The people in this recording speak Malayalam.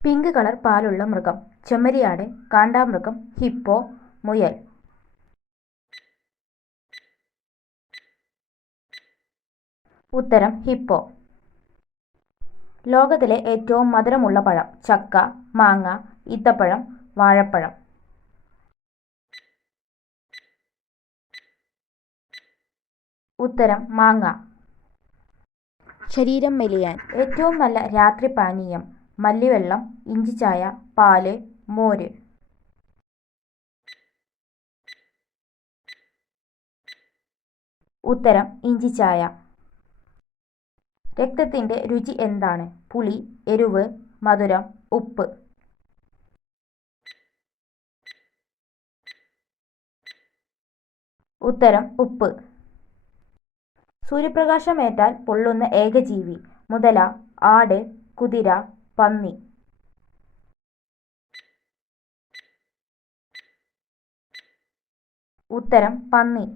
പിങ്ക് കളർ പാലുള്ള മൃഗം. ചെമ്മരിയാട് കാണ്ടാമൃഗം ഹിപ്പോ മുയൽ. ഉത്തരം ഹിപ്പോ. ലോകത്തിലെ ഏറ്റവും മധുരമുള്ള പഴം ചക്ക മാങ്ങ ഈത്തപ്പഴം വാഴപ്പഴം. ഉത്തരം മാങ്ങ. ശരീരം മെലിയാൻ. ഏറ്റവും നല്ല രാത്രി പാനീയം മല്ലിവെള്ളം ചായ പാൽ മോര്. ഉത്തരം ഇഞ്ചിച്ചായ രക്തത്തിന്റെ രുചി എന്താണ്? പുളി എരിവ് മധുരം ഉപ്പ്. ഉത്തരം ഉപ്പ്. സൂര്യപ്രകാശമേറ്റാൽ പൊള്ളുന്ന ഏക ജീവി മുതല ആട് കുതിര പന്നി. ഉത്തരം പന്നി.